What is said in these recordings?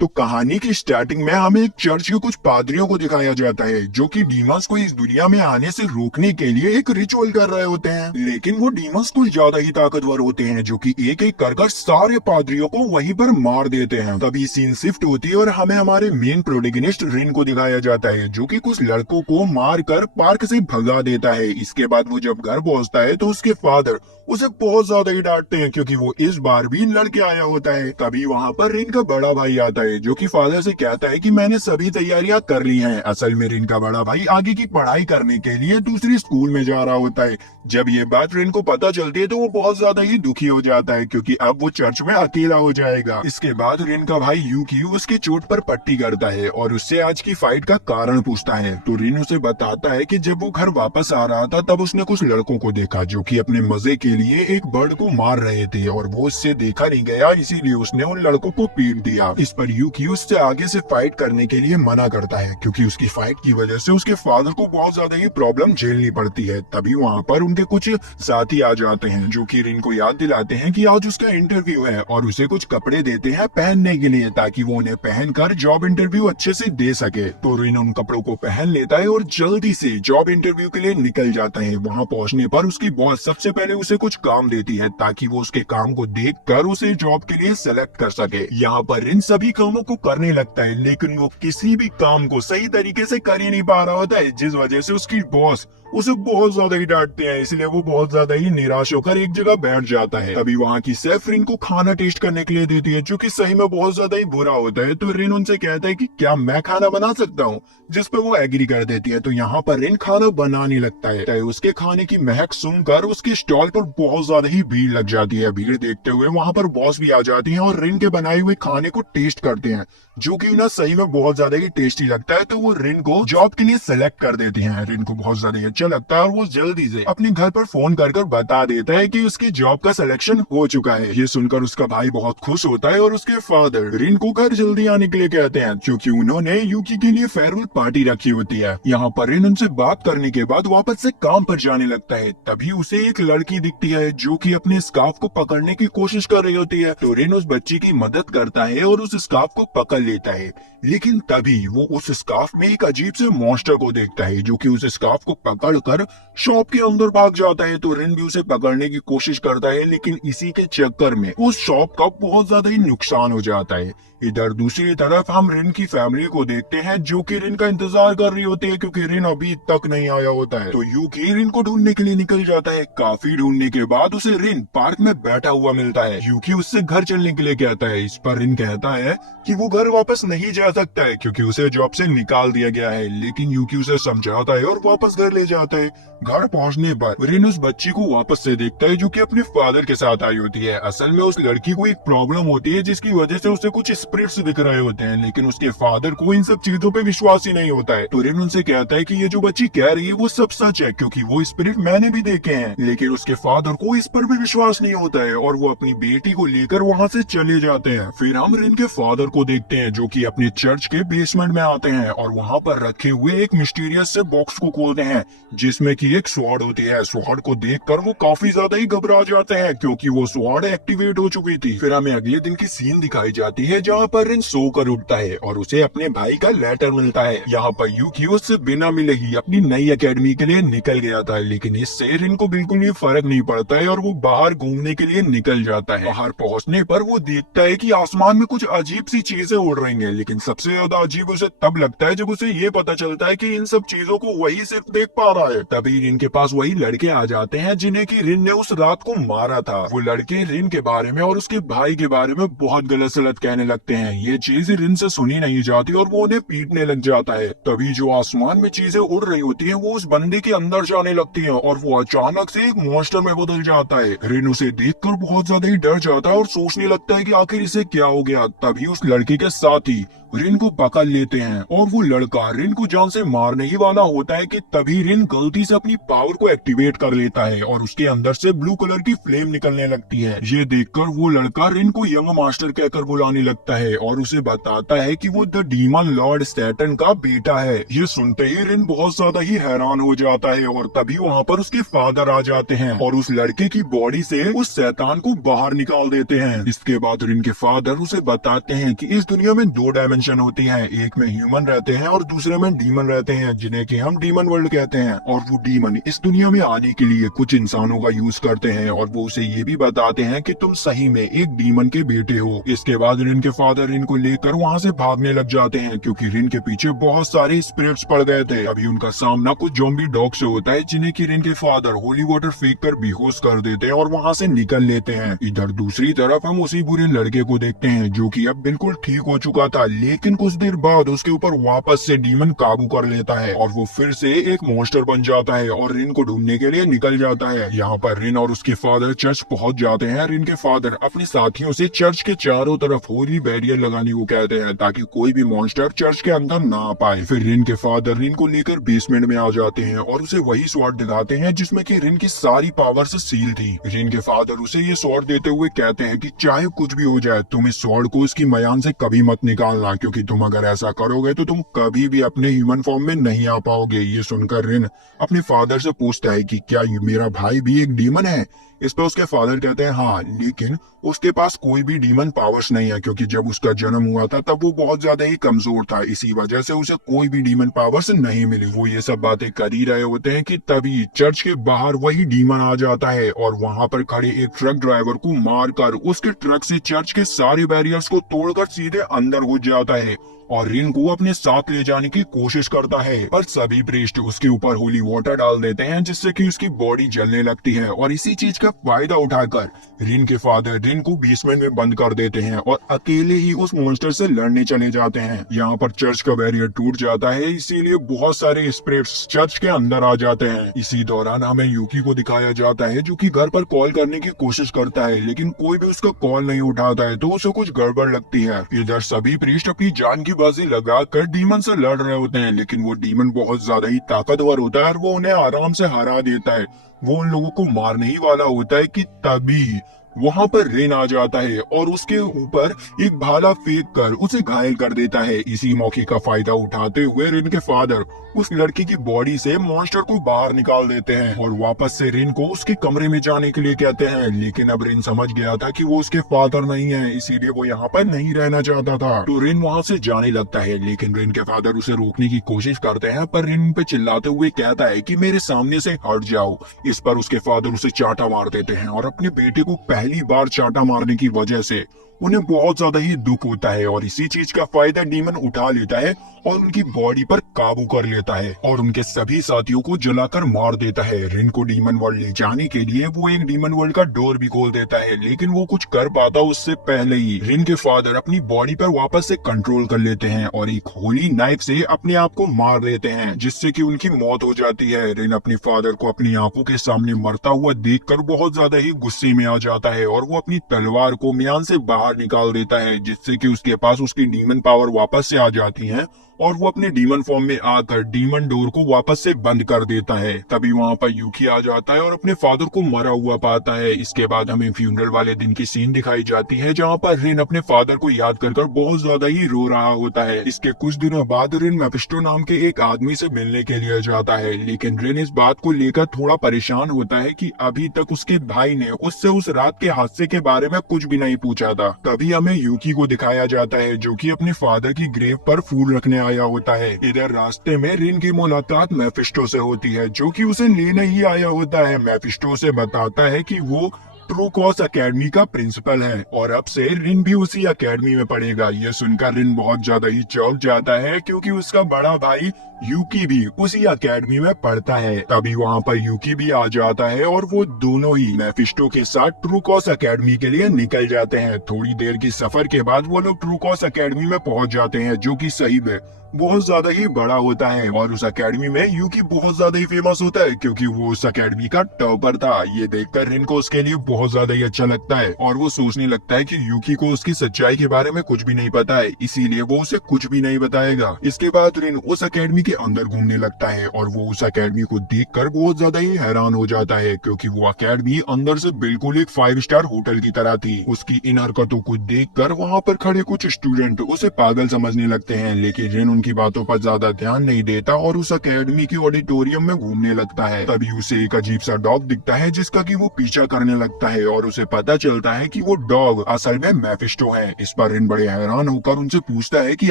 तो कहानी की स्टार्टिंग में हमें एक चर्च के कुछ पादरियों को दिखाया जाता है जो कि डीमंस को इस दुनिया में आने से रोकने के लिए एक रिचुअल कर रहे होते हैं। लेकिन वो डीमंस कुछ ज्यादा ही ताकतवर होते हैं जो कि एक एक कर सारे पादरियों को वहीं पर मार देते हैं। तभी सीन शिफ्ट होती है और हमें हमारे मेन प्रोटेगनिस्ट रिन को दिखाया जाता है जो कि कुछ लड़कों को मार कर पार्क से भगा देता है। इसके बाद वो जब घर पहुंचता है तो उसके फादर उसे बहुत ज्यादा ही डांटते हैं क्योंकि वो इस बार भी लड़के आया होता है। तभी वहाँ पर रिन का बड़ा भाई आता है जो कि फादर से कहता है कि मैंने सभी तैयारियां कर ली हैं। असल में रिन का बड़ा भाई आगे की पढ़ाई करने के लिए दूसरी स्कूल में जा रहा होता है। जब ये बात रिन को पता चलती है तो वो बहुत ज्यादा ही दुखी हो जाता है क्योंकि अब वो चर्च में अकेला हो जाएगा। इसके बाद रिन का भाई यूकी उसकी चोट पर पट्टी करता है और उससे आज की फाइट का कारण पूछता है। तो रिन उसे बताता है कि जब वो घर वापस आ रहा था तब उसने कुछ लड़कों को देखा जो कि अपने मजे के लिए एक बर्ड को मार रहे थे और वो उससे देखा नहीं गया, इसीलिए उसने उन लड़कों को पीट दिया। इस पर यूकी उससे आगे से फाइट करने के लिए मना करता है क्योंकि उसकी फाइट की वजह से उसके फादर को बहुत ज्यादा ही प्रॉब्लम झेलनी पड़ती है। तभी वहाँ पर उनके कुछ साथी आ जाते हैं जो कि रिन को याद दिलाते हैं कि आज उसका इंटरव्यू है और उसे कुछ कपड़े देते हैं पहनने के लिए ताकि वो उन्हें पहनकर जॉब इंटरव्यू अच्छे से दे सके। तो रिन उन कपड़ों को पहन लेता है और जल्दी से जॉब इंटरव्यू के लिए निकल जाता है। वहाँ पहुँचने पर उसकी बॉस सबसे पहले उसे कुछ काम देती है ताकि वो उसके काम को देखकर उसे जॉब के लिए सेलेक्ट कर सके। यहाँ पर रिन सभी कामों को करने लगता है लेकिन वो किसी भी काम को सही तरीके से कर ही नहीं पा रहा होता है, जिस वजह से उसकी बॉस उसे बहुत ज्यादा ही डांटते हैं। इसलिए वो बहुत ज्यादा ही निराश होकर एक जगह बैठ जाता है। तभी वहाँ की शेफ रिन को खाना टेस्ट करने के लिए देती है जो कि सही में बहुत ज्यादा ही बुरा होता है। तो रिन उनसे कहता है कि क्या मैं खाना बना सकता हूँ, जिस पे वो एग्री कर देती है। तो यहाँ पर रिन खाना बनाने लगता है। तो उसके खाने की महक सुनकर उसके स्टॉल पर बहुत ज्यादा ही भीड़ लग जाती है। भीड़ देखते हुए वहाँ पर बॉस भी आ जाती है और रिन के बनाए हुए खाने को टेस्ट करते हैं जो कि उन्हें सही में बहुत ज्यादा ही टेस्टी लगता है। तो वो रिन को जॉब के लिए सेलेक्ट कर देते हैं। रिन को बहुत ज्यादा ही अच्छा लगता है और वो जल्दी से अपने घर पर फोन कर बता देता है कि उसकी जॉब का सिलेक्शन हो चुका है। ये सुनकर उसका भाई बहुत खुश होता है और उसके फादर रिन को घर जल्दी आने के लिए कहते हैं क्योंकि उन्होंने यूकी के लिए फेयरवेल पार्टी रखी होती है। यहाँ पर रिन उनसे बात करने के बाद वापस से काम पर जाने लगता है। तभी उसे एक लड़की दिखती है जो कि अपने स्कार्फ को पकड़ने की कोशिश कर रही होती है। तो रिन उस बच्ची की मदद करता है और उस स्कार्फ को पकड़ लेता है। लेकिन तभी वो उस स्कार्फ में एक अजीब से मॉन्स्टर को देखता है जो कि उस स्कार्फ को पकड़कर शॉप के अंदर भाग जाता है। तो रिन भी उसे पकड़ने की कोशिश करता है लेकिन इसी के चक्कर में उस शॉप का बहुत ज्यादा ही नुकसान हो जाता है। इधर दूसरी तरफ हम रिन की फैमिली को देखते हैं जो कि रिन का इंतजार कर रही होती है क्योंकि रिन अभी तक नहीं आया होता है। तो यूकी रिन को ढूंढने के लिए निकल जाता है। काफी ढूंढने के बाद उसे रिन पार्क में बैठा हुआ मिलता है। यूकी उससे घर चलने के लिए कहता है। इस पर रिन कहता है कि वो घर वापस नहीं जा सकता है क्योंकि उसे जॉब से निकाल दिया गया है। लेकिन यूकी उसे समझाता है और वापस घर ले जाता है। घर पहुंचने पर रिन उस बच्ची को वापस से देखता है जो कि अपने फादर के साथ आई होती है। असल में उस लड़की को एक प्रॉब्लम होती है जिसकी वजह से उसे कुछ स्पिरिट्स दिख रहे होते हैं, लेकिन उसके फादर को इन सब चीजों पे विश्वास ही नहीं होता है। तो रिन उनसे कहता है कि ये जो बच्ची कह रही है वो सब सच है क्योंकि वो स्पिरिट मैंने भी देखे हैं। लेकिन उसके फादर को इस पर भी विश्वास नहीं होता है और वो अपनी बेटी को लेकर वहाँ से चले जाते हैं। फिर हम रिन के फादर को देखते हैं जो कि अपने चर्च के बेसमेंट में आते हैं और वहाँ पर रखे हुए एक मिस्टीरियस से बॉक्स को खोलते हैं जिसमें की एक स्वॉर्ड होती है। स्वॉर्ड को देखकर वो काफी ज्यादा ही घबरा जाते हैं क्योंकि वो स्वॉर्ड एक्टिवेट हो चुकी थी। फिर हमें अगले दिन की सीन दिखाई जाती है जहाँ पर रिन सोकर उठता है और उसे अपने भाई का लेटर मिलता है। यहाँ पर यूकी उससे बिना मिले ही अपनी नई एकेडमी के लिए निकल गया था, लेकिन इससे रिन को बिल्कुल भी फर्क नहीं पड़ता है और वो बाहर घूमने के लिए निकल जाता है। बाहर पहुँचने पर वो देखता है कि आसमान में कुछ अजीब सी चीजें उड़ रही हैं, लेकिन सबसे ज्यादा अजीब उसे तब लगता है जब उसे ये पता चलता है कि इन सब चीजों को वही सिर्फ देख पा रहा है। तभी रिन के पास वही लड़के आ जाते हैं जिन्हें की रिन ने उस रात को मारा था। वो लड़के रिन के बारे में और उसके भाई के बारे में बहुत गलत सलत कहने लगते हैं। ये चीज रिन से सुनी नहीं जाती और वो उन्हें पीटने लग जाता है। तभी जो आसमान में चीजें उड़ रही होती हैं वो उस बंदे के अंदर जाने लगती हैं और वो अचानक से एक मॉन्स्टर में बदल जाता है। रिन उसे देखकर बहुत ज्यादा ही डर जाता है और सोचने लगता है कि आखिर इसे क्या हो गया। तभी उस लड़के के साथ ही रिन को पकड़ लेते हैं और वो लड़का रिन को जान से मारने ही वाला होता है कि तभी रिन गलती से अपनी पावर को एक्टिवेट कर लेता है और उसके अंदर से ब्लू कलर की फ्लेम निकलने लगती है। ये देखकर वो लड़का रिन को यंग मास्टर कहकर बुलाने लगता है और उसे बताता है कि वो द डीमन लॉर्ड सैटर्न का बेटा है। ये सुनते ही रिन बहुत ज्यादा ही हैरान हो जाता है और तभी वहाँ पर उसके फादर आ जाते हैं और उस लड़के की बॉडी से उस शैतान को बाहर निकाल देते हैं। इसके बाद रिन के फादर उसे बताते हैं कि इस दुनिया में दो डायमेंशन होती हैं, एक में ह्यूमन रहते हैं और दूसरे में डीमन रहते हैं, जिन्हें कि हम डीमन वर्ल्ड कहते हैं। और वो डीमन इस दुनिया में आने के लिए कुछ इंसानों का यूज करते हैं और वो उसे ये भी बताते हैं कि तुम सही में एक डीमन के बेटे हो। इसके बाद रिन के फादर रिन को लेकर वहाँ से भागने लग जाते हैं क्योंकि रिन के पीछे बहुत सारे स्पिरिट्स पड़ गए थे। अभी उनका सामना कुछ ज़ॉम्बी डॉग से होता है, जिन्हें कि रिन के फादर होली वाटर फेंक कर बेहोश कर देते हैं और वहाँ से निकल लेते हैं। इधर दूसरी तरफ हम उसी बुरे लड़के को देखते हैं जो कि अब बिल्कुल ठीक हो चुका था, लेकिन कुछ देर बाद उसके ऊपर वापस से डीमन काबू कर लेता है और वो फिर से एक मॉन्स्टर बन जाता है और रिन को ढूंढने के लिए निकल जाता है। यहाँ पर रिन और उसके फादर चर्च पहुँच जाते हैं। रिन के फादर अपने साथियों से चर्च के चारों तरफ होली बैरियर लगाने को कहते हैं ताकि कोई भी मॉन्स्टर चर्च के अंदर ना आ पाए। फिर रिन के फादर रिन को लेकर बेसमेंट में आ जाते हैं और उसे वही स्वॉर्ड दिखाते हैं जिसमें कि रिन की सारी पावर्स सील थी। रिन के फादर उसे ये स्वॉर्ड देते हुए कहते हैं कि चाहे कुछ भी हो जाए, तुम इस स्वॉर्ड को इसकी मयान से कभी मत निकालना, क्योंकि तुम अगर ऐसा करोगे तो तुम कभी भी अपने ह्यूमन फॉर्म में नहीं आ पाओगे। ये सुनकर रिन अपने फादर से पूछता है कि क्या मेरा भाई भी एक डीमन है। इस पर उसके फादर कहते हैं हाँ, लेकिन उसके पास कोई भी डीमन पावर्स नहीं है, क्योंकि जब उसका जन्म हुआ था तब वो बहुत ज्यादा ही कमजोर था, इसी वजह से उसे कोई भी डीमन पावर्स नहीं मिली। वो ये सब बातें कर ही रहे होते हैं कि तभी चर्च के बाहर वही डीमन आ जाता है और वहाँ पर खड़े एक ट्रक ड्राइवर को मारकर उसके ट्रक से चर्च के सारे बैरियर्स को तोड़कर सीधे अंदर घुस जाता है और रिन को अपने साथ ले जाने की कोशिश करता है, पर सभी प्रीस्ट उसके ऊपर होली वाटर डाल देते हैं जिससे कि उसकी बॉडी जलने लगती है। और इसी चीज का फायदा उठाकर रिन के फादर रिन को बेसमेंट में बंद कर देते हैं और अकेले ही उस मॉन्स्टर से लड़ने चले जाते हैं। यहाँ पर चर्च का बैरियर टूट जाता है, इसीलिए बहुत सारे स्पिरिट्स चर्च के अंदर आ जाते हैं। इसी दौरान हमें यूकी को दिखाया जाता है जो कि घर पर कॉल करने की कोशिश करता है, लेकिन कोई भी उसका कॉल नहीं उठाता है, तो उसे कुछ गड़बड़ लगती है। इधर सभी प्रीस्ट अपनी जान की बाजी लगाकर डीमन से लड़ रहे होते हैं, लेकिन वो डीमन बहुत ज्यादा ही ताकतवर होता है और वो उन्हें आराम से हरा देता है। वो उन लोगों को मारने ही वाला होता है कि तभी वहाँ पर रिन आ जाता है और उसके ऊपर एक भाला फेंक कर उसे घायल कर देता है। इसी मौके का फायदा उठाते हुए रिन के फादर उस लड़की की बॉडी से मॉन्स्टर को बाहर निकाल देते हैं और वापस से रिन को उसके कमरे में जाने के लिए कहते हैं, लेकिन अब रिन समझ गया था कि वो उसके फादर नहीं है, इसीलिए वो यहाँ पर नहीं रहना चाहता था। तो रिन वहाँ से जाने लगता है, लेकिन रिन के फादर उसे रोकने की कोशिश करते हैं, पर रिन पे चिल्लाते हुए कहता है कि मेरे सामने से हट जाओ। इस पर उसके फादर उसे चांटा मार देते हैं और अपने बेटे को पहली बार चांटा मारने की वजह से उन्हें बहुत ज्यादा ही दुख होता है और इसी चीज का फायदा डीमन उठा लेता है और उनकी बॉडी पर काबू कर लेता है और उनके सभी साथियों को जलाकर मार देता है। रिन को डीमन वर्ल्ड ले जाने के लिए वो एक डीमन वर्ल्ड का डोर भी खोल देता है, लेकिन वो कुछ कर पाता उससे पहले ही रिन के फादर अपनी बॉडी पर वापस से कंट्रोल कर लेते हैं और एक होली नाइफ से अपने आप को मार देते हैं, जिससे कि उनकी मौत हो जाती है। रिन अपने फादर को अपनी आंखों के सामने मरता हुआ देखकर बहुत ज्यादा ही गुस्से में आ जाता है और वो अपनी तलवार को म्यान से बाहर निकाल देता है, जिससे कि उसके पास उसकी डीमन पावर वापस से आ जाती है और वो अपने डीमन फॉर्म में आकर डीमन डोर को वापस से बंद कर देता है। तभी वहाँ पर यूकी आ जाता है और अपने फादर को मरा हुआ पाता है। इसके बाद हमें फ्यूनरल वाले दिन की सीन दिखाई जाती है, जहाँ पर रिन अपने फादर को याद कर बहुत ज्यादा ही रो रहा होता है। इसके कुछ दिनों बाद रिन मेफिस्टो नाम के एक आदमी से मिलने के लिए जाता है, लेकिन रिन इस बात को लेकर थोड़ा परेशान होता है कि अभी तक उसके भाई ने उससे उस रात के हादसे के बारे में कुछ भी नहीं पूछा था। तभी हमें यूकी को दिखाया जाता है जो कि अपने फादर की ग्रेव पर फूल रखने आया होता है। इधर रास्ते में रिन की मुलाकात मेफिस्टो से होती है, जो कि उसे लेने ही आया होता है। मेफिस्टो उसे बताता है कि वो ट्रू कॉस एकेडमी का प्रिंसिपल है और अब से रिन भी उसी एकेडमी में पढ़ेगा। ये सुनकर रिन बहुत ज्यादा ही चौंक जाता है, क्योंकि उसका बड़ा भाई यूकी भी उसी एकेडमी में पढ़ता है। तभी वहाँ पर यूकी भी आ जाता है और वो दोनों ही मेफिस्टो के साथ ट्रू कॉस एकेडमी के लिए निकल जाते हैं। थोड़ी देर की सफर के बाद वो लोग ट्रू कॉस एकेडमी में पहुँच जाते हैं, जो कि सही में बहुत ज्यादा ही बड़ा होता है और उस एकेडमी में यूकी बहुत ज्यादा ही फेमस होता है, क्योंकि वो उस एकेडमी का टॉपर था। ये देखकर रिन को उसके लिए बहुत ज्यादा ही अच्छा लगता है और वो सोचने लगता है कि यूकी को उसकी सच्चाई के बारे में कुछ भी नहीं पता है, इसीलिए वो उसे कुछ भी नहीं बताएगा। इसके बाद रिन उस अकेडमी के अंदर घूमने लगता है और वो उस अकेडमी को देखकर बहुत ज्यादा ही हैरान हो जाता है, क्योंकि वो अकेडमी अंदर से बिल्कुल एक 5 स्टार होटल की तरह थी। उसकी इन हरकतों को देखकर वहाँ पर खड़े कुछ स्टूडेंट उसे पागल समझने लगते हैं, लेकिन रिन उनकी बातों पर ज्यादा ध्यान नहीं देता और उस अकेडमी की ऑडिटोरियम में घूमने लगता है। तभी उसे एक अजीब सा डॉग दिखता है जिसका कि वो पीछा करने लगता है और उसे पता चलता है कि वो डॉग असल में मेफिस्टो है। इस पर रिन बड़े हैरान होकर उनसे पूछता है कि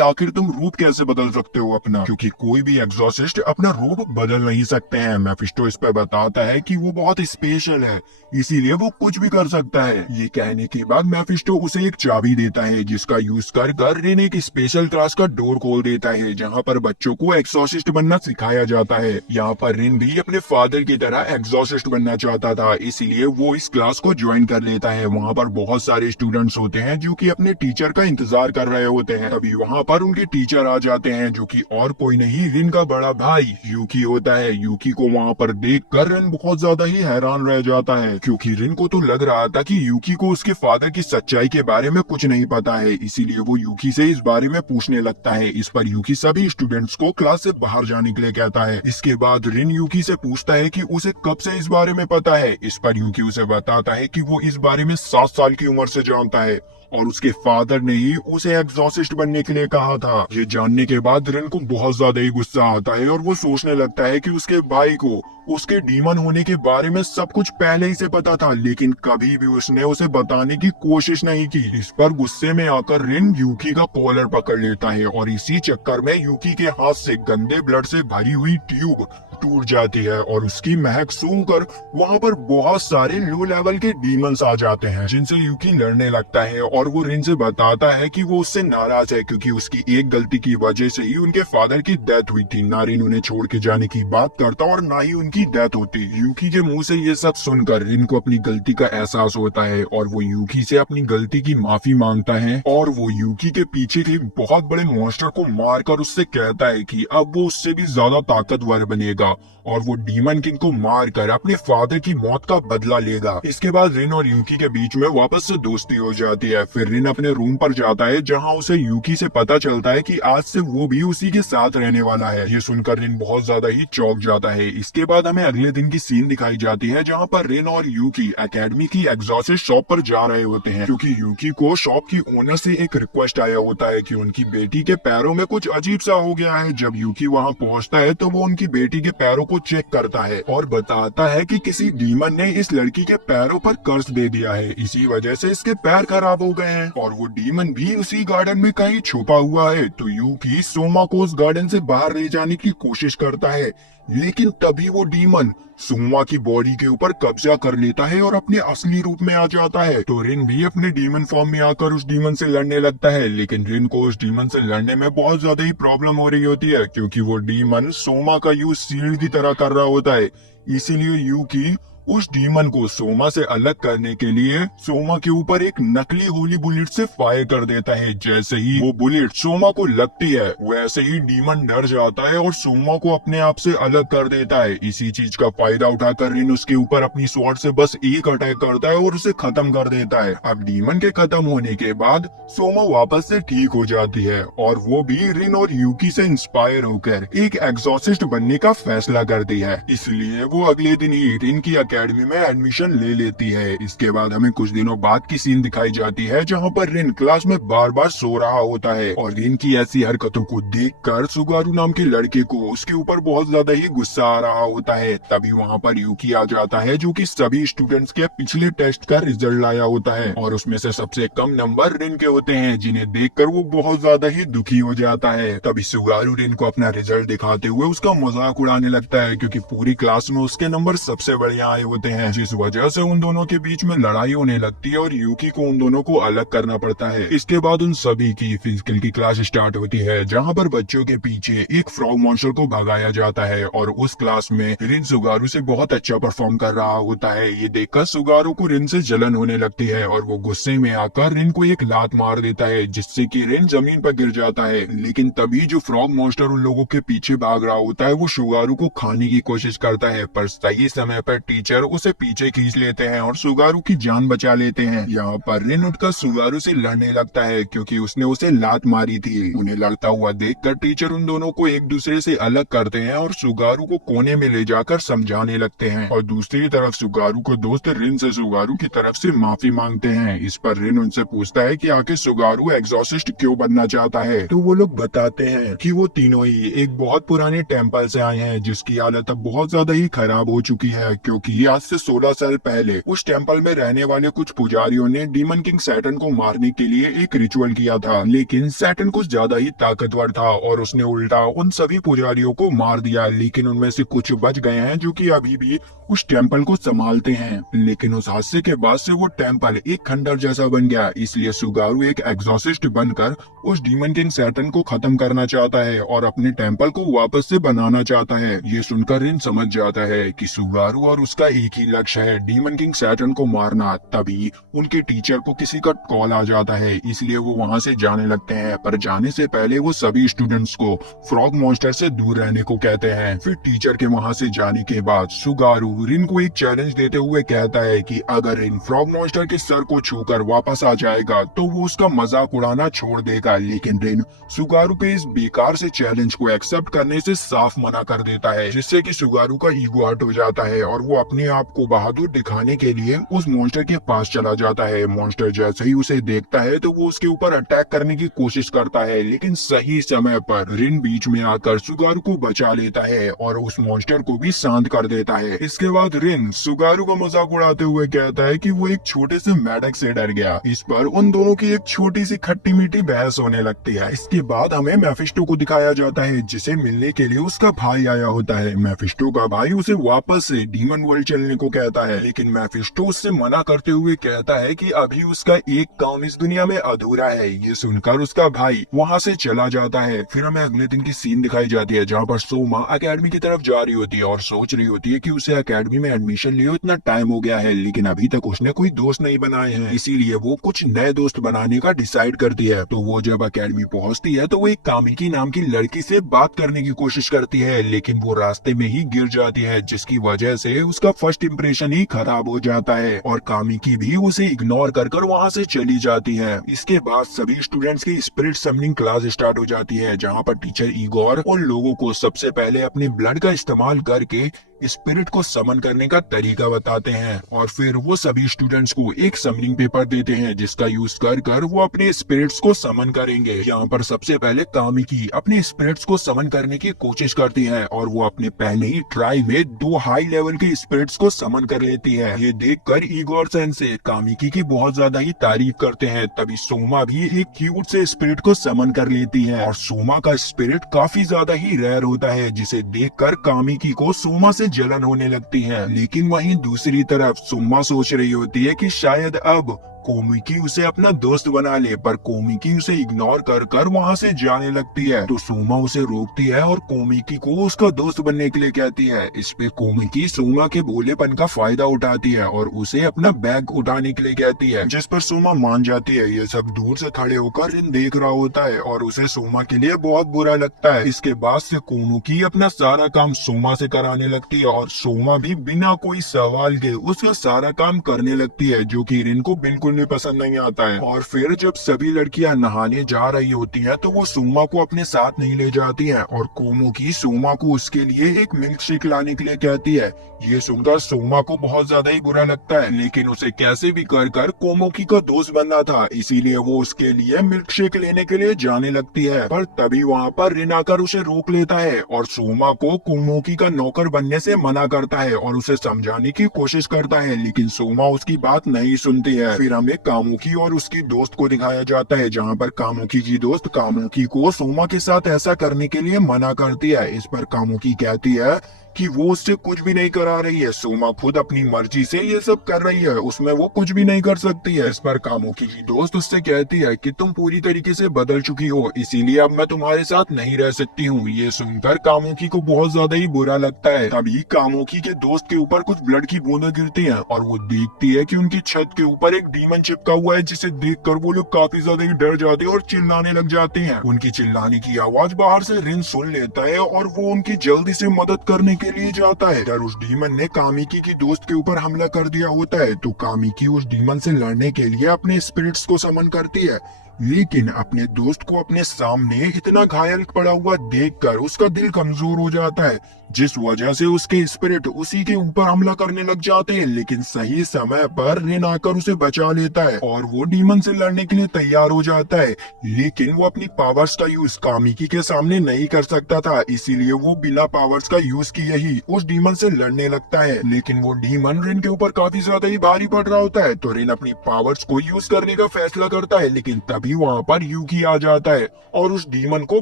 आखिर तुम रूप कैसे बदल सकते हो अपना, क्योंकि कोई भी एग्जॉर्सिस्ट अपना रूप बदल नहीं सकते हैं। मेफिस्टो इस पर बताता है कि वो बहुत स्पेशल है, इसीलिए वो कुछ भी कर सकता है। ये कहने के बाद मेफिस्टो उसे एक चाबी देता है जिसका यूज कर रिन एक स्पेशल क्लास का डोर खोल देता है जहाँ पर बच्चों को एक्सॉर्सिस्ट बनना सिखाया जाता है। यहाँ पर रिन भी अपने फादर की तरह एग्जॉर्सिस्ट बनना चाहता था, इसीलिए वो इस क्लास को ज्वाइन कर लेता है। वहाँ पर बहुत सारे स्टूडेंट्स होते हैं जो कि अपने टीचर का इंतजार कर रहे होते हैं। तभी वहाँ पर उनके टीचर आ जाते हैं जो कि और कोई नहीं रिन का बड़ा भाई यूकी होता है। यूकी को वहाँ पर देखकर रिन बहुत ज्यादा ही हैरान रह जाता है, क्योंकि रिन को तो लग रहा था कि यूकी को उसके फादर की सच्चाई के बारे में कुछ नहीं पता है, इसीलिए वो यूकी से इस बारे में पूछने लगता है। इस पर यूकी सभी स्टूडेंट्स को क्लास से बाहर जाने के लिए कहता है। इसके बाद रिन यूकी से पूछता है कि उसे कब से इस बारे में पता है। इस पर यूकी उसे बताता है कि वो इस बारे में 7 साल की उम्र से जानता है और उसके फादर ने ही उसे एग्जॉर्सिस्ट बनने के लिए कहा था। ये जानने के बाद रिन को बहुत ज्यादा ही गुस्सा आता है और वो सोचने लगता है कि उसके भाई को उसके डीमन होने के बारे में सब कुछ पहले ही से पता था, लेकिन कभी भी उसने उसे बताने की कोशिश नहीं की। इस पर गुस्से में आकर रिन यूकी का कॉलर पकड़ लेता है और इसी चक्कर में यूकी के हाथ से गंदे ब्लड से भरी हुई ट्यूब टूट जाती है और उसकी महक सूंघकर वहाँ पर बहुत सारे लो लेवल के डीमंस आ जाते हैं जिनसे यूकी लड़ने लगता है और वो रिन से बताता है कि वो उससे नाराज है क्योंकि उसकी एक गलती की वजह से ही उनके फादर की डेथ हुई थी। ना रिन उन्हें छोड़ के जाने की बात करता और ना ही उनकी डेथ होती। यूकी के मुंह से ये सब सुनकर रिन को अपनी गलती का एहसास होता है और वो यूकी से अपनी गलती की माफी मांगता है और वो यूकी के पीछे के बहुत बड़े मॉन्स्टर को मारकर उससे कहता है कि अब वो उससे भी ज्यादा ताकतवर बनेगा और वो डीमन किंग को मारकर अपने फादर की मौत का बदला लेगा। इसके बाद रिन और यूकी के बीच में वापस से दोस्ती हो जाती है। फिर रिन अपने रूम पर जाता है जहाँ उसे यूकी से पता चलता है कि आज से वो भी उसी के साथ रहने वाला है। ये सुनकर रिन बहुत ज्यादा ही चौंक जाता है। इसके बाद हमें अगले दिन की सीन दिखाई जाती है जहाँ पर रिन और यूकी एकेडमी की एग्जॉर्सिस्ट शॉप पर जा रहे होते हैं, क्योंकि यूकी को शॉप की ओनर से एक रिक्वेस्ट आया होता है कि उनकी बेटी के पैरों में कुछ अजीब सा हो गया है। जब यूकी वहाँ पहुँचता है तो वो उनकी बेटी के पैरों को चेक करता है और बताता है कि किसी डीमन ने इस लड़की के पैरों पर कर्ज दे दिया है, इसी वजह से इसके पैर खराब हो गए हैं और वो डीमन भी उसी गार्डन में कहीं छुपा हुआ है। तो यूकी सोमा को उस गार्डन से बाहर ले जाने की कोशिश करता है, लेकिन तभी वो डीमन सोमा की बॉडी के ऊपर कब्जा कर लेता है और अपने असली रूप में आ जाता है। तो रिन भी अपने डीमन फॉर्म में आकर उस डीमन से लड़ने लगता है, लेकिन रिन को उस डीमन से लड़ने में बहुत ज्यादा ही प्रॉब्लम हो रही होती है, क्योंकि वो डीमन सोमा का यूज शील्ड की तरह कर रहा होता है। इसीलिए यूकी उस डीमन को सोमा से अलग करने के लिए सोमा के ऊपर एक नकली होली बुलेट से फायर कर देता है। जैसे ही वो बुलेट सोमा को लगती है वैसे ही डीमन डर जाता है और सोमा को अपने आप से अलग कर देता है। इसी चीज का फायदा उठाकर रिन उसके ऊपर अपनी स्वॉर्ड से बस एक अटैक करता है और उसे खत्म कर देता है। अब डीमन के खत्म होने के बाद सोमा वापस से ठीक हो जाती है और वो भी रिन और यूकी से इंस्पायर होकर एक एग्जॉर्सिस्ट बनने का फैसला करती है। इसलिए वो अगले दिन ही रिन की एकेडमी में एडमिशन ले लेती है। इसके बाद हमें कुछ दिनों बाद की सीन दिखाई जाती है जहाँ पर रिन क्लास में बार बार सो रहा होता है और रिन की ऐसी हरकतों को देखकर सुगारू नाम के लड़के को उसके ऊपर बहुत ज्यादा ही गुस्सा आ रहा होता है। तभी वहाँ पर यूकी आ जाता है जो कि सभी स्टूडेंट्स के पिछले टेस्ट का रिजल्ट लाया होता है और उसमें से सबसे कम नंबर रिन के होते हैं, जिन्हें देखकर वो बहुत ज्यादा ही दुखी हो जाता है। तभी सुगारू रिन को अपना रिजल्ट दिखाते हुए उसका मजाक उड़ाने लगता है, क्योंकि पूरी क्लास में उसके नंबर सबसे बढ़िया आए होते हैं, जिस वजह से उन दोनों के बीच में लड़ाई होने लगती है और यूकी को उन दोनों को अलग करना पड़ता है। इसके बाद उन सभी की फिजिकल की क्लास स्टार्ट होती है जहाँ पर बच्चों के पीछे एक फ्रॉग मॉन्स्टर को भगाया जाता है और उस क्लास में रिन सुगारू से बहुत अच्छा परफॉर्म कर रहा होता है। ये देखकर सुगारू को रिन से जलन होने लगती है और वो गुस्से में आकर रिन को एक लात मार देता है, जिससे कि रिन जमीन पर गिर जाता है। लेकिन तभी जो फ्रॉग मॉन्स्टर उन लोगों के पीछे भाग रहा होता है वो सुगारू को खाने की कोशिश करता है, पर सही समय पर टीचर टीचर उसे पीछे खींच लेते हैं और सुगारू की जान बचा लेते हैं। यहाँ पर रिन उठकर सुगारू से लड़ने लगता है क्योंकि उसने उसे लात मारी थी। उन्हें लड़ता हुआ देखकर टीचर उन दोनों को एक दूसरे से अलग करते हैं और सुगारू को कोने में ले जाकर समझाने लगते हैं। और दूसरी तरफ सुगारू को दोस्त रिन से सुगारू की तरफ से माफी मांगते हैं। इस पर रिन उनसे पूछता है कि आखिर सुगारू एग्जॉसिस्ट क्यों बनना चाहता है। तो वो लोग बताते हैं कि वो तीनों ही एक बहुत पुराने टेम्पल से आए हैं जिसकी हालत अब बहुत ज्यादा ही खराब हो चुकी है, क्योंकि आज से 16 साल पहले उस टेम्पल में रहने वाले कुछ पुजारियों ने डीमन किंग सैटर्न को मारने के लिए एक रिचुअल किया था। लेकिन सैटर्न कुछ ज्यादा ही ताकतवर था और उसने उल्टा उन सभी पुजारियों को मार दिया। लेकिन उनमें से कुछ बच गए हैं जो कि अभी भी उस टेम्पल को संभालते हैं। लेकिन उस हादसे के बाद से वो टेम्पल एक खंडर जैसा बन गया, इसलिए सुगारू एक एग्जॉसिस्ट बनकर उस डीमन किंग सैटर्न को खत्म करना चाहता है और अपने टेम्पल को वापस से बनाना चाहता है। ये सुनकर रिन समझ जाता है कि सुगारू और उसका एक ही लक्ष्य है, डीमन किंग सैटर्न को मारना। तभी उनके टीचर को किसी का कॉल आ जाता है, इसलिए वो वहाँ से जाने लगते हैं। पर जाने से पहले वो सभी स्टूडेंट्स को फ्रॉग मॉन्स्टर से दूर रहने को कहते हैं। फिर टीचर के वहाँ से जाने के बाद सुगारू रिन को एक चैलेंज देते हुए कहता है कि अगर रिन फ्रॉग मॉन्स्टर के सर को छूकर वापस आ जाएगा तो वो उसका मजाक उड़ाना छोड़ देगा। लेकिन रिन सुगारू के इस बेकार से चैलेंज को एक्सेप्ट करने से साफ मना कर देता है, जिससे कि सुगारू का ईगो हर्ट हो जाता है और वो अपने आप को बहादुर दिखाने के लिए उस मॉन्स्टर के पास चला जाता है। मॉन्स्टर जैसे ही उसे देखता है तो वो उसके ऊपर अटैक करने की कोशिश करता है, लेकिन सही समय पर रिन बीच में आकर सुगारू को बचा लेता है और उस मॉन्स्टर को भी शांत कर देता है। इसके बाद रिन सुगारू का मजाक उड़ाते हुए कहता है कि वो एक छोटे से मेढक से डर गया। इस पर उन दोनों की एक छोटी सी खट्टी मीठी बहस होने लगती है। इसके बाद हमें मेफिस्टो को दिखाया जाता है, जिसे मिलने के लिए उसका भाई आया होता है। मेफिस्टो का भाई उसे वापस से डीमन वर्ल्ड चलने को कहता है, लेकिन मेफिस्टो उससे मना करते हुए कहता है कि अभी उसका एक काम इस दुनिया में अधूरा है। ये सुनकर उसका भाई वहाँ से चला जाता है। फिर हमें अगले दिन की सीन दिखाई जाती है, जहाँ पर सोमा अकेडमी की तरफ जा रही होती है और सोच रही होती है कि उसे अकेडमी में एडमिशन लिए इतना टाइम हो गया है, लेकिन अभी तक उसने कोई दोस्त नहीं बनाए हैं। इसीलिए वो कुछ नए दोस्त बनाने का डिसाइड करती है। तो वो जब अकेडमी पहुंचती है तो वो एक कामिकी नाम की लड़की से बात करने की कोशिश करती है, लेकिन वो रास्ते में ही गिर जाती है, जिसकी वजह से उसका फर्स्ट इंप्रेशन ही खराब हो जाता है और कामिकी भी उसे इग्नोर कर वहाँ से चली जाती है। इसके बाद सभी स्टूडेंट्स की स्पिरिट समनिंग क्लास स्टार्ट हो जाती है, जहाँ पर टीचर इगोर उन लोगों को सबसे पहले अपने ब्लड का इस्तेमाल करके स्पिरिट को समन करने का तरीका बताते हैं और फिर वो सभी स्टूडेंट्स को एक समनिंग पेपर देते हैं, जिसका यूज कर वो अपने स्पिरिट्स को समन करेंगे। यहाँ पर सबसे पहले कामिकी अपने स्पिरिट्स को समन करने की कोशिश करती है और वो अपने पहले ही ट्राई में 2 हाई लेवल के स्पिरिट्स को समन कर लेती है। ये देखकर इगोर सेंसे कामिकी की बहुत ज्यादा ही तारीफ करते हैं। तभी सोमा भी एक क्यूट से स्पिरिट को समन कर लेती है और सोमा का स्पिरिट काफी ज्यादा ही रेयर होता है, जिसे देखकर कामिकी को सोमा से जलन होने लगती है। लेकिन वहीं दूसरी तरफ सोमा सोच रही होती है कि शायद अब कोमिकी उसे अपना दोस्त बना ले, पर कोमिकी उसे इग्नोर कर वहाँ से जाने लगती है। तो सोमा उसे रोकती है और कोमिकी को उसका दोस्त बनने के लिए कहती है। इस पे कोमिकी सोमा के भोलेपन का फायदा उठाती है और उसे अपना बैग उठाने के लिए कहती है, जिस पर सोमा मान जाती है। ये सब दूर से खड़े होकर रिन देख रहा होता है और उसे सोमा के लिए बहुत बुरा लगता है। इसके बाद से कोमिकी अपना सारा काम सोमा से कराने लगती है और सोमा भी बिना कोई सवाल के उसका सारा काम करने लगती है, जो कि रिन को बिल्कुल भी पसंद नहीं आता है। और फिर जब सभी लड़कियां नहाने जा रही होती हैं तो वो सोमा को अपने साथ नहीं ले जाती हैं और कोमोकी सोमा को उसके लिए एक मिल्क शेक लाने के लिए कहती है। ये सुनकर सोमा को बहुत ज्यादा ही बुरा लगता है, लेकिन उसे कैसे भी कर कोमोकी का दोस्त बनना था, इसीलिए वो उसके लिए मिल्क शेक लेने के लिए जाने लगती है। पर तभी वहाँ पर रिन आकर उसे रोक लेता है और सोमा को कोमोकी का नौकर बनने से मना करता है और उसे समझाने की कोशिश करता है, लेकिन सोमा उसकी बात नहीं सुनती है। फिर हमें कामुकी और उसकी दोस्त को दिखाया जाता है, जहाँ पर कामुकी की दोस्त कामुकी को सोमा के साथ ऐसा करने के लिए मना करती है। इस पर कामुकी कहती है कि वो उससे कुछ भी नहीं करा रही है, सोमा खुद अपनी मर्जी से ये सब कर रही है, उसमें वो कुछ भी नहीं कर सकती है। इस पर कामुकी की दोस्त उससे कहती है कि तुम पूरी तरीके से बदल चुकी हो, इसीलिए अब मैं तुम्हारे साथ नहीं रह सकती हूँ। ये सुनकर कामुकी को बहुत ज्यादा ही बुरा लगता है। तभी कामुकी के दोस्त के ऊपर कुछ ब्लड की बूंदें गिरती हैं और वो देखती है कि उनकी छत के ऊपर एक डीमन चिपका हुआ है, जिसे देखकर वो लोग काफी ज्यादा ही डर जाते हैं और चिल्लाने लग जाते हैं। उनकी चिल्लाने की आवाज बाहर से रिन सुन लेता है और वो उनकी जल्दी से मदद करने के लिए जाता है। इधर उस डीमन ने कामिकी की दोस्त के ऊपर हमला कर दिया होता है, तो कामिकी उस डीमन से लड़ने के लिए अपने स्पिरिट्स को समन करती है, लेकिन अपने दोस्त को अपने सामने इतना घायल पड़ा हुआ देखकर उसका दिल कमजोर हो जाता है, जिस वजह से उसके स्पिरिट उसी के ऊपर हमला करने लग जाते हैं। लेकिन सही समय पर रिन आकर उसे बचा लेता है और वो डीमन से लड़ने के लिए तैयार हो जाता है, लेकिन वो अपनी पावर्स का यूज कामिकी के सामने नहीं कर सकता था, इसीलिए वो बिना पावर्स का यूज किए ही उस डीमन से लड़ने लगता है। लेकिन वो डीमन रिन के ऊपर काफी ज्यादा ही भारी पड़ रहा होता है, तो रिन अपनी पावर्स को यूज करने का फैसला करता है, लेकिन तभी वहाँ पर यूकी आ जाता है और उस डीमन को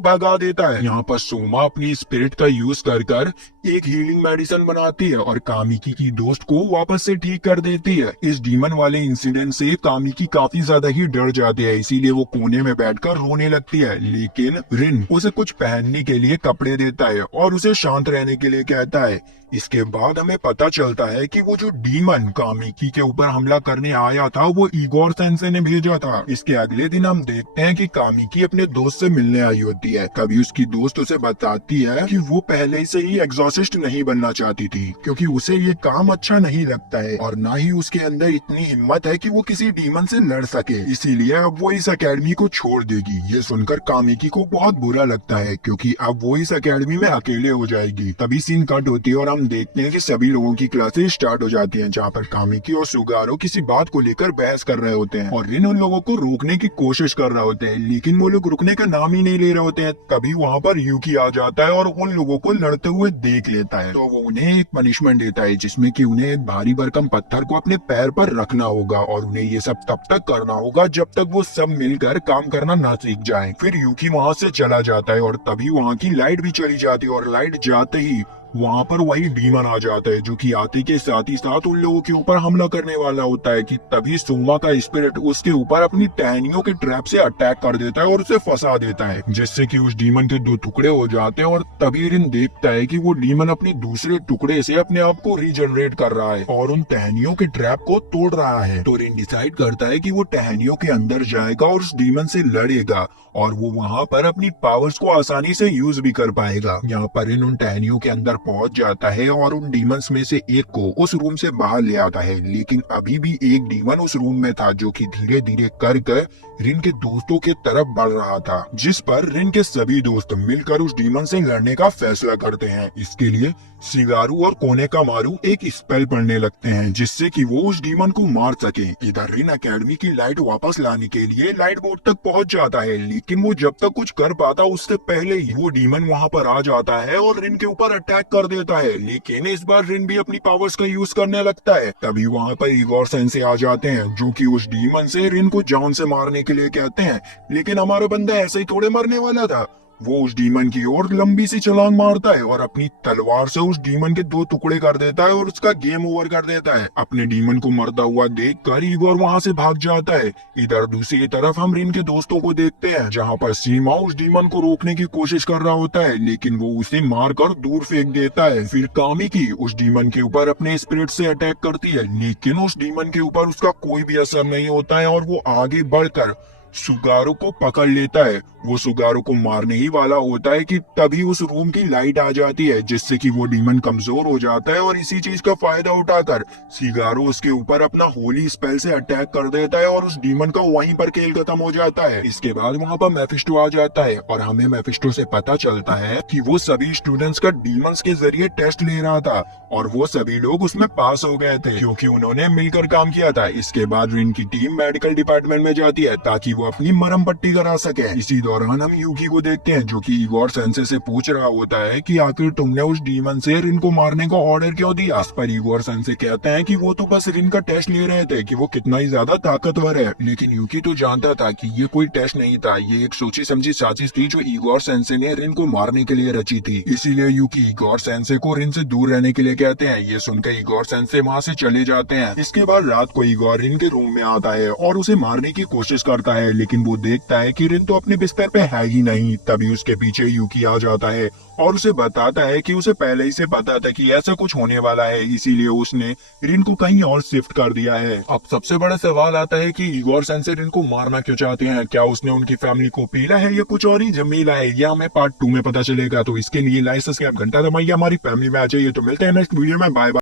भगा देता है। यहाँ पर सोमा अपनी स्पिरिट का यूज कर एक हीलिंग मेडिसिन बनाती है और कामिकी की दोस्त को वापस से ठीक कर देती है। इस डीमन वाले इंसिडेंट से कामिकी काफी ज्यादा ही डर जाती है, इसीलिए वो कोने में बैठकर रोने लगती है। लेकिन रिन उसे कुछ पहनने के लिए कपड़े देता है और उसे शांत रहने के लिए कहता है। इसके बाद हमें पता चलता है कि वो जो डीमन कामिकी के ऊपर हमला करने आया था वो इगोर सेंसे ने भेजा था। इसके अगले दिन हम देखते हैं कि कामिकी अपने दोस्त से मिलने आई होती है। कभी उसकी दोस्त उसे बताती है कि वो पहले से ही एग्जॉसिस्ट नहीं बनना चाहती थी, क्योंकि उसे ये काम अच्छा नहीं लगता है और ना ही उसके अंदर इतनी हिम्मत है कि वो किसी डीमन से लड़ सके, इसीलिए अब वो इस अकेडमी को छोड़ देगी। ये सुनकर कामिकी को बहुत बुरा लगता है, क्योंकि अब वो इस अकेडमी में अकेले हो जाएगी। तभी सीन कट होती है और हम देखते हैं कि सभी लोगों की क्लासेस स्टार्ट हो जाती हैं, जहाँ पर कामिकी और सुगारो किसी बात को लेकर बहस कर रहे होते हैं और रिन उन लोगों को रोकने की कोशिश कर रहे होते हैं, लेकिन वो लोग रुकने का नाम ही नहीं ले रहे होते हैं। तभी वहाँ पर यूकी आ जाता है और उन लोगों को लड़ते हुए देख लेता है, तो वो उन्हें एक पनिशमेंट देता है, जिसमें कि उन्हें एक भारी भरकम पत्थर को अपने पैर पर रखना होगा और उन्हें ये सब तब तक करना होगा जब तक वो सब मिलकर काम करना ना सीख जाए। फिर यूकी वहाँ से चला जाता है और तभी वहाँ की लाइट भी चली जाती है और लाइट जाते ही वहाँ पर वही डीमन आ जाता है, जो कि आते के साथ ही साथ उन लोगों के ऊपर हमला करने वाला होता है कि तभी सोमा का स्पिरिट उसके ऊपर अपनी टहनियों के ट्रैप से अटैक कर देता है और उसे फंसा देता है, जिससे कि उस डीमन के दो टुकड़े हो जाते हैं। और तभी रिन देखता है कि वो डीमन अपनी दूसरे टुकड़े से अपने आप को रीजनरेट कर रहा है और उन टहनियों के ट्रैप को तोड़ रहा है। तो रिन डिसाइड करता है कि वो टहनियों के अंदर जाएगा और उस डीमन से लड़ेगा और वो वहाँ पर अपनी पावर्स को आसानी से यूज भी कर पाएगा। यहाँ पर रिन उन टहनियों के अंदर पहुंच जाता है और उन डीमंस में से एक को उस रूम से बाहर ले आता है, लेकिन अभी भी एक डीमन उस रूम में था, जो कि धीरे धीरे कर रिन के दोस्तों के तरफ बढ़ रहा था, जिस पर रिन के सभी दोस्त मिलकर उस डीमन से लड़ने का फैसला करते हैं। इसके लिए सिगारू और कोने का मारू एक स्पेल पढ़ने लगते हैं, जिससे कि वो उस डीमन को मार सके। इधर रिन अकेडमी की लाइट वापस लाने के लिए लाइट बोर्ड तक पहुंच जाता है, लेकिन वो जब तक कुछ कर पाता उससे पहले ही वो डीमन वहां पर आ जाता है और रिन के ऊपर अटैक कर देता है। लेकिन इस बार रिन भी अपनी पावर्स का यूज करने लगता है। तभी वहां पर इगोर सेंसे आ जाते हैं, जो कि उस डीमन से रिन को जान से मारने के लिए कहते हैं, लेकिन हमारा बंदा ऐसे ही थोड़े मरने वाला था। वो उस डीमन की ओर लंबी सी छलांग मारता है और अपनी तलवार से उस डीमन के दो टुकड़े कर देता है और उसका गेम ओवर कर देता है। अपने डीमन को मरता हुआ देखकर इगोर वहां से भाग जाता है। इधर दूसरी तरफ हम रिन के दोस्तों को देखते हैं, जहां पर सीमा उस डीमन को रोकने की कोशिश कर रहा होता है, लेकिन वो उसे मारकर दूर फेंक देता है। फिर कामिकी उस डीमन के ऊपर अपने स्पिरिट से अटैक करती है, लेकिन उस डीमन के ऊपर उसका कोई भी असर नहीं होता है और वो आगे बढ़कर सुगारो को पकड़ लेता है। वो सुगारो को मारने ही वाला होता है कि तभी उस रूम की लाइट आ जाती है, जिससे कि वो डीमन कमजोर हो जाता है और इसी चीज का फायदा उठाकर सुगारो उसके ऊपर अपना होली स्पेल से अटैक कर देता है और उस डीमन का वहीं पर खेल खत्म हो जाता है। इसके बाद वहाँ पर मेफिस्टो आ जाता है और हमें मेफिस्टो से पता चलता है कि वो सभी स्टूडेंट्स का डीमंस के जरिए टेस्ट ले रहा था और वो सभी लोग उसमें पास हो गए थे, क्योंकि उन्होंने मिलकर काम किया था। इसके बाद रिन की टीम मेडिकल डिपार्टमेंट में जाती है ताकि वो अपनी मरहम पट्टी करा सके। इसी दौरान हम यूकी को देखते हैं, जो कि इगोर सेंसे से पूछ रहा होता है कि आखिर तुमने उस डीमन से रिन को मारने का ऑर्डर क्यों दिया। इस पर इगोर सेंसे कहते हैं कि वो तो बस रिन का टेस्ट ले रहे थे कि वो कितना ही ज्यादा ताकतवर है। लेकिन यूकी तो जानता था कि ये कोई टेस्ट नहीं था, ये एक सोची समझी साजिश थी जो इगोर सेंसे ने रिन को मारने के लिए रची थी। इसीलिए यूकी इगोर सेंसे को रिन से दूर रहने के लिए कहते हैं। ये सुनकर इगोर सेंसे वहाँ से चले जाते हैं। इसके बाद रात को इगोर रिन के रूम में आता है और उसे मारने की कोशिश करता है, लेकिन वो देखता है कि रिन तो अपने बिस्तर पे है ही नहीं। तभी उसके पीछे यूकी आ जाता है और उसे बताता है कि उसे पहले ही से पता था कि ऐसा कुछ होने वाला है, इसीलिए उसने रिन को कहीं और शिफ्ट कर दिया है। अब सबसे बड़ा सवाल आता है कि इगोर सेंसे रिन को मारना क्यों चाहते हैं? क्या उसने उनकी फैमिली को पीला है या कुछ और ही झमेला है? यह हमें पार्ट 2 में पता चलेगा। तो इसके लिए लाइक सब्सक्राइब घंटा दबाइए, हमारी फैमिली में आ जाइए। तो मिलते हैं नेक्स्ट वीडियो में, बाय बाय।